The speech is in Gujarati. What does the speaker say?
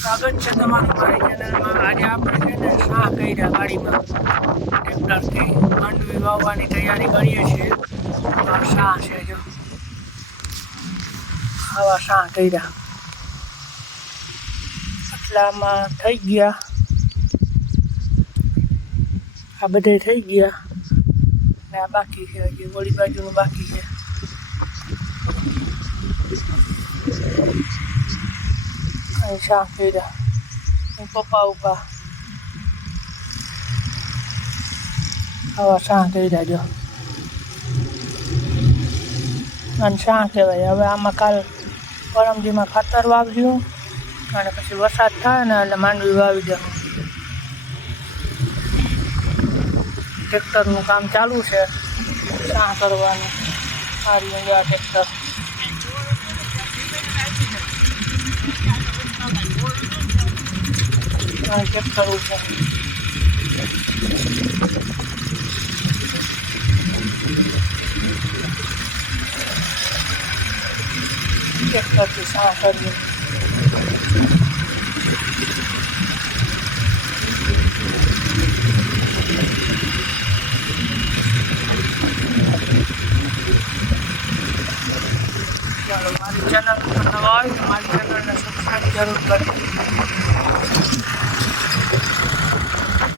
સ્વાગત છે તમારું મારી ચેનલમાં. આજે આપણે છે ને શાહ કર્યા ગાડીમાં ટ્રેક્ટરથી માંડવી વાવવાની તૈયારી કરીએ છીએ. આ શાહ છે જો. આવા શાહ કર્યા આટલામાં થઈ ગયા. આ બધે થઈ ગયા. ને આ બાકી છે, હજી વળી બાજુનું બાકી છે. શાહ કર્યા અહીં પપ્પા ઊભા આવા શાહ કર્યા જો અને શાહ કહેવાય હવે આમાં કાલ પરમજીમાં ખાતર વાવજો અને પછી વરસાદ થાય ને એટલે માંડવી વાવી દેવું ટ્રેક્ટરનું કામ ચાલુ છે શાહ કરવાનું આ આ ટ્રેક્ટર અહીં ટ્રેક્ટર છે ટ્રેક્ટરથી ચાલો મારી ચેનલ પર નવા હોય તો મારી ચેનલને સબસ્ક્રાઈબ જરૂર કરજો.